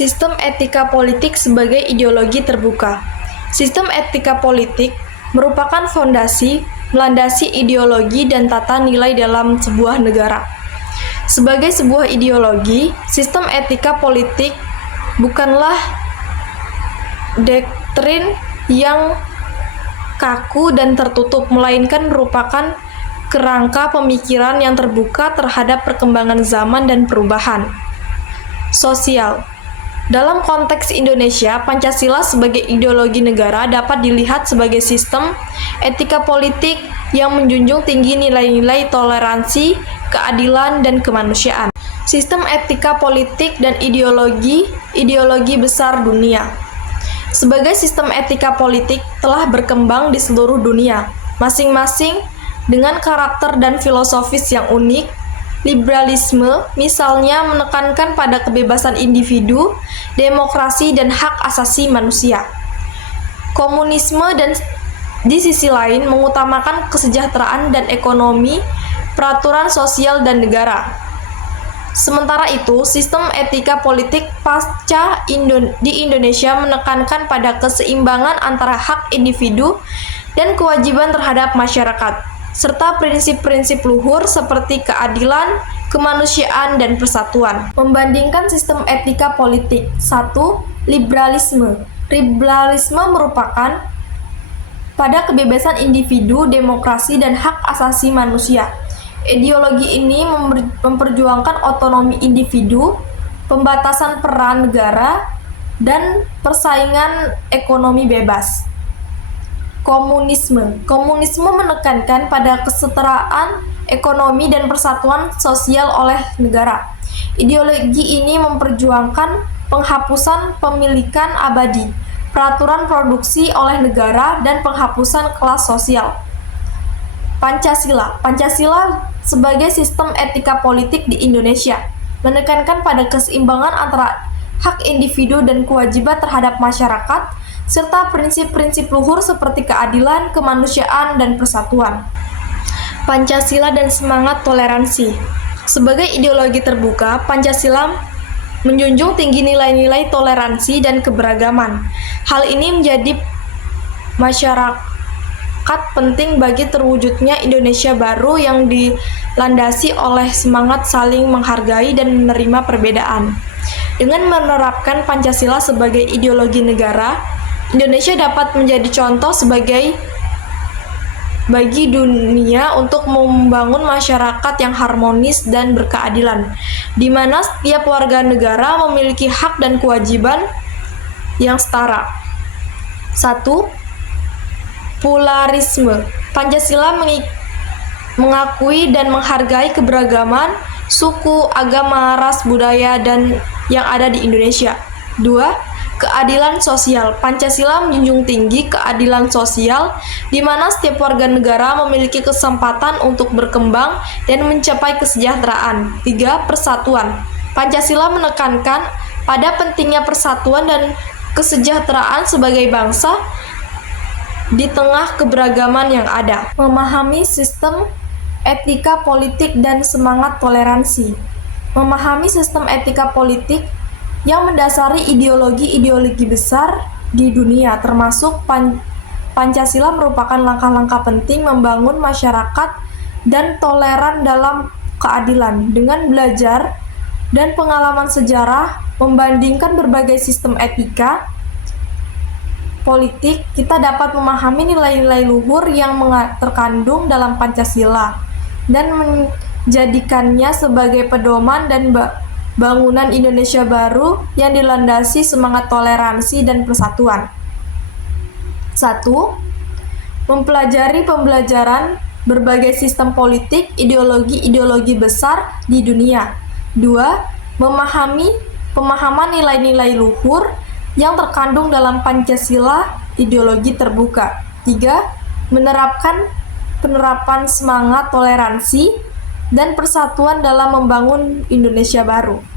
Sistem etika politik sebagai ideologi terbuka. Sistem etika politik merupakan fondasi melandasi ideologi dan tata nilai dalam sebuah negara. Sebagai sebuah ideologi, sistem etika politik bukanlah doktrin yang kaku dan tertutup, melainkan merupakan kerangka pemikiran yang terbuka terhadap perkembangan zaman dan perubahan sosial. Dalam konteks Indonesia, Pancasila sebagai ideologi negara dapat dilihat sebagai sistem etika politik yang menjunjung tinggi nilai-nilai toleransi, keadilan, dan kemanusiaan. Sistem etika politik dan ideologi besar dunia. Sebagai sistem etika politik telah berkembang di seluruh dunia, masing-masing dengan karakter dan filosofis yang unik. Liberalisme misalnya menekankan pada kebebasan individu, demokrasi, dan hak asasi manusia. Komunisme dan di sisi lain mengutamakan kesejahteraan dan ekonomi, peraturan sosial dan negara. Sementara itu, sistem etika politik pasca di Indonesia menekankan pada keseimbangan antara hak individu dan kewajiban terhadap masyarakat, serta prinsip-prinsip luhur seperti keadilan, kemanusiaan, dan persatuan. Membandingkan sistem etika politik. 1. Liberalisme. Liberalisme merupakan pada kebebasan individu, demokrasi, dan hak asasi manusia. Ideologi ini memperjuangkan otonomi individu, pembatasan peran negara, dan persaingan ekonomi bebas. Komunisme menekankan pada kesetaraan ekonomi dan persatuan sosial oleh negara. Ideologi ini memperjuangkan penghapusan pemilikan abadi, peraturan produksi oleh negara, dan penghapusan kelas sosial. Pancasila sebagai sistem etika politik di Indonesia menekankan pada keseimbangan antara hak individu dan kewajiban terhadap masyarakat, serta prinsip-prinsip luhur seperti keadilan, kemanusiaan, dan persatuan. Pancasila dan semangat toleransi. Sebagai ideologi terbuka, Pancasila menjunjung tinggi nilai-nilai toleransi dan keberagaman. Hal ini menjadi masyarakat penting bagi terwujudnya Indonesia baru yang dilandasi oleh semangat saling menghargai dan menerima perbedaan. Dengan menerapkan Pancasila sebagai ideologi negara, Indonesia dapat menjadi contoh bagi dunia untuk membangun masyarakat yang harmonis dan berkeadilan, di mana setiap warga negara memiliki hak dan kewajiban yang setara. 1. Pluralisme. Pancasila mengakui dan menghargai keberagaman suku, agama, ras, budaya, dan yang ada di Indonesia. 2. Keadilan sosial. Pancasila menjunjung tinggi keadilan sosial, di mana setiap warga negara memiliki kesempatan untuk berkembang dan mencapai kesejahteraan. 3. Persatuan. Pancasila menekankan pada pentingnya persatuan dan kesejahteraan sebagai bangsa di tengah keberagaman yang ada. Memahami sistem etika politik dan semangat toleransi. Memahami sistem etika politik yang mendasari ideologi besar di dunia, termasuk Pancasila merupakan langkah-langkah penting membangun masyarakat dan toleran dalam keadilan. Dengan belajar dan pengalaman sejarah membandingkan berbagai sistem etika politik, kita dapat memahami nilai-nilai luhur yang terkandung dalam Pancasila dan menjadikannya sebagai pedoman dan bangunan Indonesia baru yang dilandasi semangat toleransi dan persatuan. 1. Mempelajari pembelajaran berbagai sistem politik, ideologi besar di dunia. 2. Pemahaman nilai-nilai luhur yang terkandung dalam Pancasila, ideologi terbuka. 3. Penerapan semangat toleransi dan persatuan dalam membangun Indonesia baru.